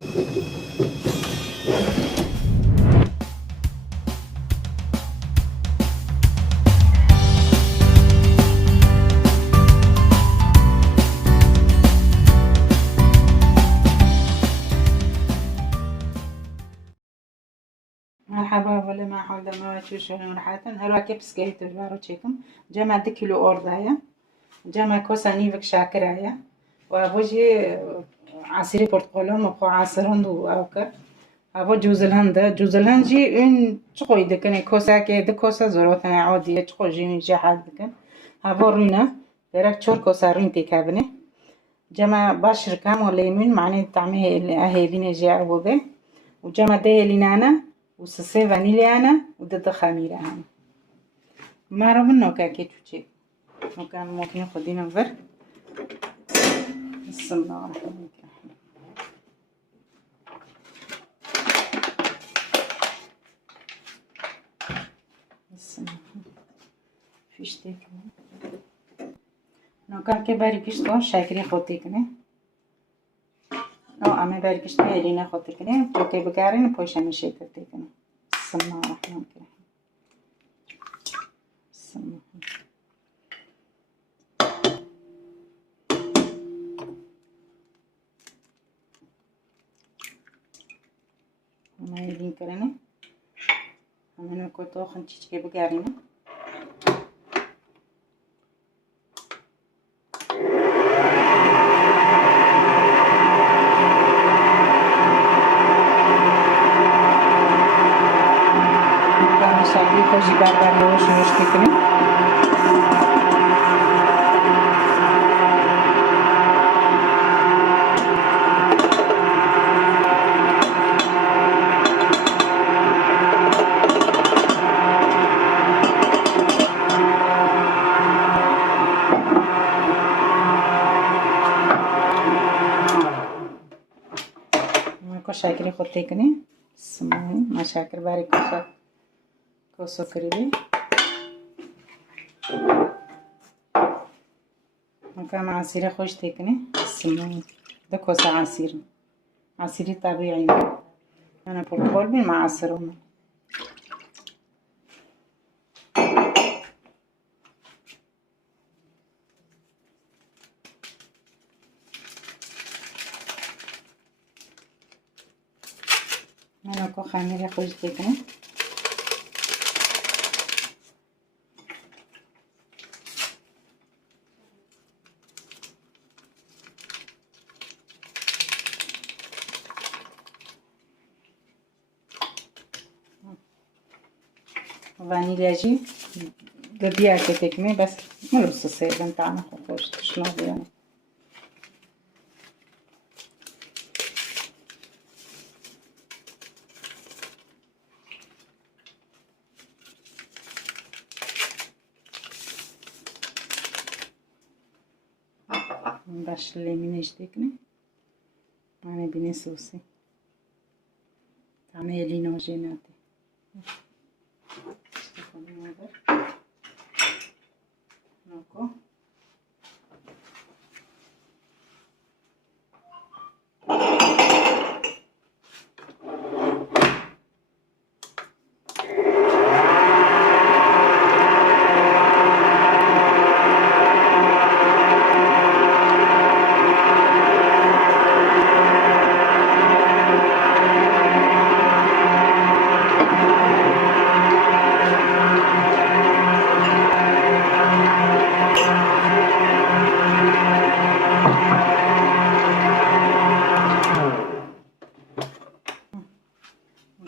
مرحبا ولا ما حول ما تشوفون راحتن هراكي بسكيت البارو تشيكم جمع 10 كيلو أرضايا جمع كوساني فيك شاكرايا وابوجي عصير برتقالة مبقى عصران دو أوكا أبو جوز الهند جي إن تقوي دكني كوسا كي دكوسا زروتنا عادية تقوي جي من جهات دكن أبو رونا برك چور كوسا رين تكابني جمع باشر كام وليمون معني طعمه أهلين جي أبوه وجمع ده لينانا وصوص فانيليانا وده خميرة هم ما رو من نوكا كي تشي نوكا ممكن خدينا نفر بسم الله الرحمن الرحيم بسم الله فيش تيك نوكا كي باري كشتو شاكري خوتي كني أو أمي باري كشتو هلينا خوتي كني بوكي بكارين بوشان شيكر تيكني بسم الله الرحمن الرحيم بسم الله ما يلين كرني أنا كنت خنتي تجيب بكارين شكلی خوشی بربری و شوش کنیم ما شکری خود کنیم سمانی ما شکر باری کوسو کردی مكان عصير خوش تكني سمون ده كوسة عصير طبيعي أنا برتقال بالمعصرون أنا كو خميرة خوش تكني فانيليا جي بديها كتكمي بس ملوص السيدان طعمه خوش تشنو يعني باش الليمونيش تكني أنا بني صوصي طعمه لينو جيناتي نوكو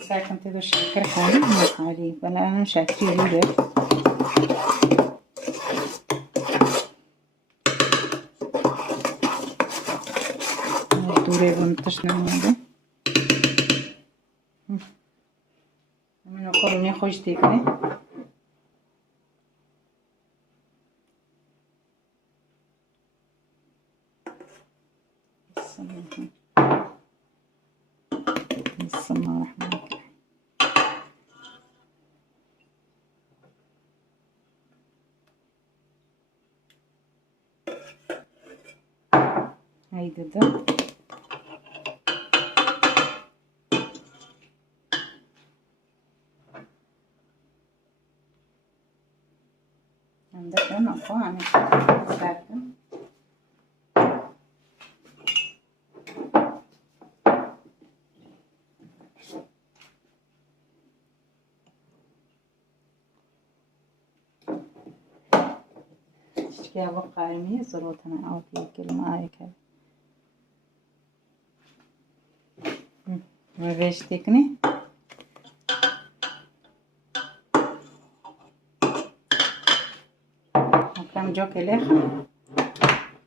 ساكن تدو شاكر حالي أنا شاكري ليه دوري بنتشنا هذا من قرني خوش تيكني بسم الله الرحمن الرحيم هيدا ده خو همین سردم شكيها بقى عمي زروتنا أو في كلمة هاي كده ما فيش تكني كم جو كليخ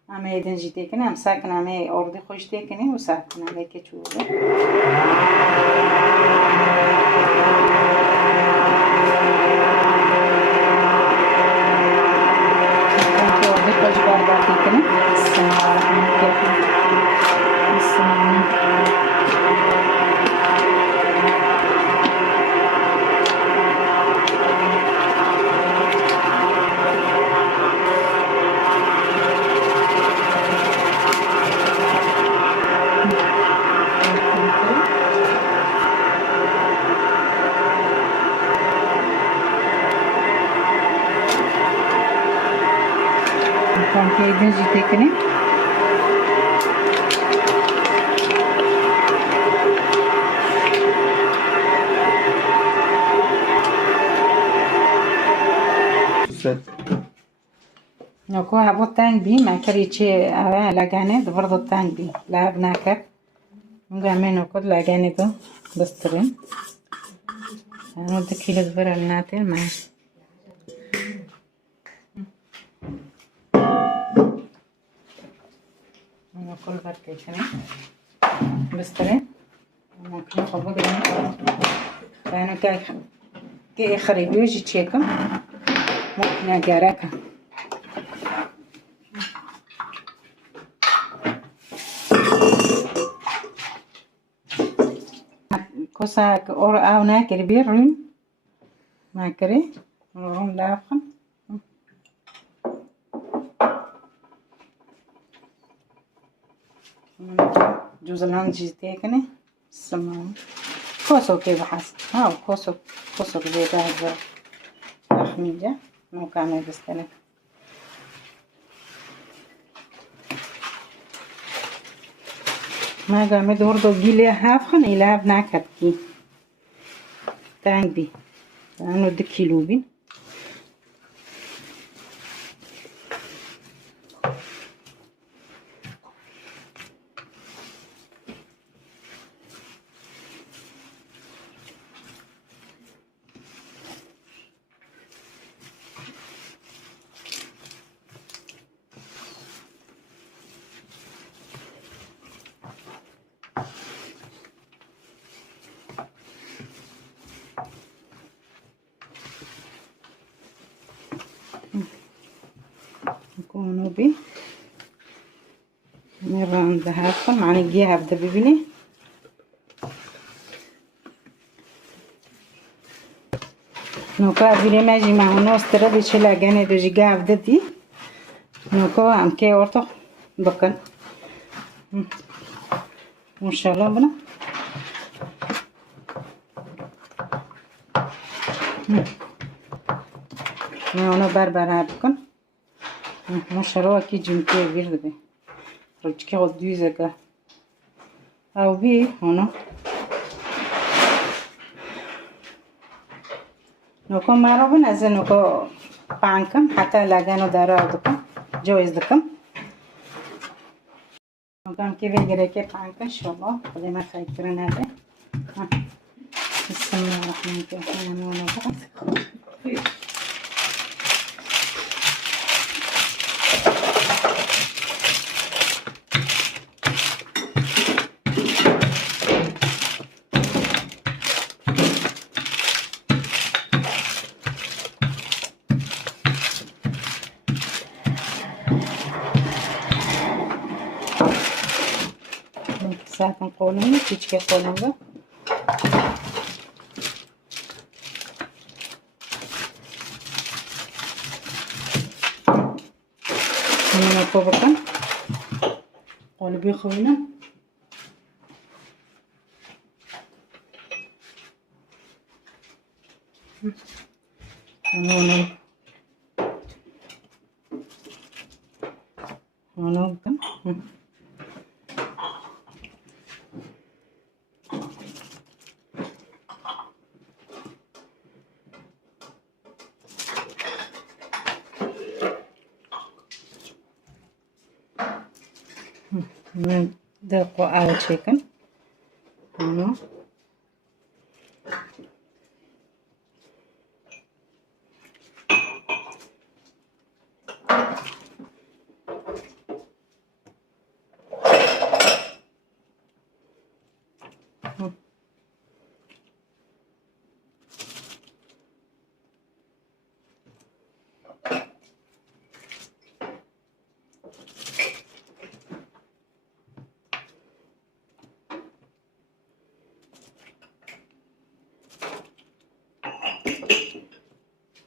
عم يدنجي تكني عم ساكن عم أرضي خوش تكني وساكن عليك تشوفه خوش برگردی کنیم بسم الله الرحمن الرحیم بسم الله Então, que aí dentro de que nem نكو هبو تانك بي ما كريتشي لقاني ده برضو التانك بي لا بناكر نقامينو كل لقاني ده بسترين أنا ده كيلو دبر الناتي ما كل بركة بسترين ممكن نخبط يعني كي خريبي يجي تشيكم ممكن أجارك كوسا أو ناكر بيرم ناكري نروم لافن جوز الهندجي تيكني السماعة كوسو كي بحس هاو كوسو كي بهذا أخميجة مو كامل بستنك ما قامت برضو جيلي هافخن إلى هاف كي تانك بي لأنه دي كيلو بي نكونو بي مرة عند هافن معني جيها بدا ببني نوكا بيلي ماجي مع نوس ترى بيشلا جاني دو جيجا بدا دي نوكا عم كي ورطو بكن ما شاء الله بنا نه بربر بکن ماشاءالله کی جمعه ویرده روچکی خود دویزه او بی اونو نوکو مرا بن از نوکو پانکم حتی لگانو داره دکم جویز دکم نوکم که بگیره که پانکم شما خودی ما خیلی کرنه ده بسم الله الرحمن الرحیم اونو بعد ساعتن قولوني تيجي قولوني أنا كوبكم قولي بيخوينا أنا اونو بکن. من دقو آو چیکن اونو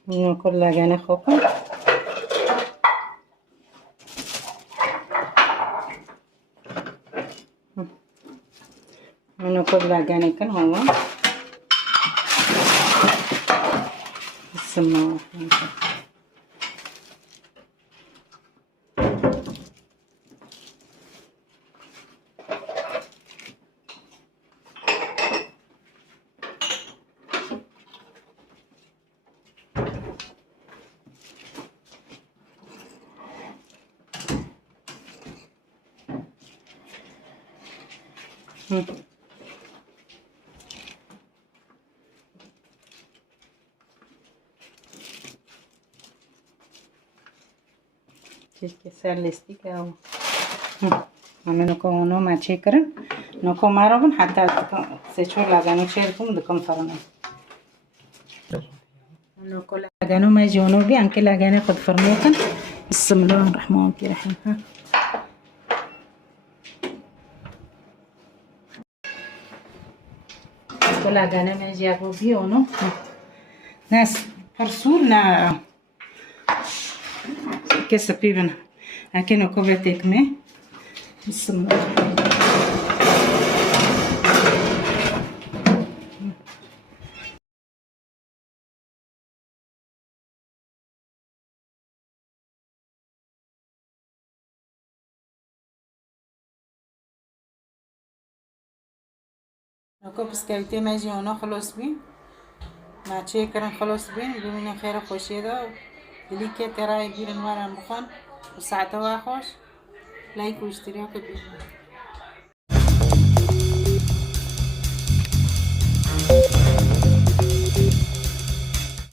اینو کلا گنه خوکن اینو کلا گنه کن هوا بسم الله que ser listica او اما نکو اونو ما چیکرن نکو ما رو بن حتی سچور لگانو چیرکم دکم فرنه نکو لگانو ما جونو بی انکه لگانه خود فرنو کن بسم الله الرحمن الرحیم ها نکو لگانه ما جیابو بی اونو ناس پرسور نا كيس بيبن هكينو كوبيتيك مي بسم الله نكو بسكويتي ما يجي هنا خلاص بين ما تشيكرن خلاص بين بمين خير خوشي ده بليكي تراي بيرن ورا مخان وساعة واخوش لايك واشتراك بيه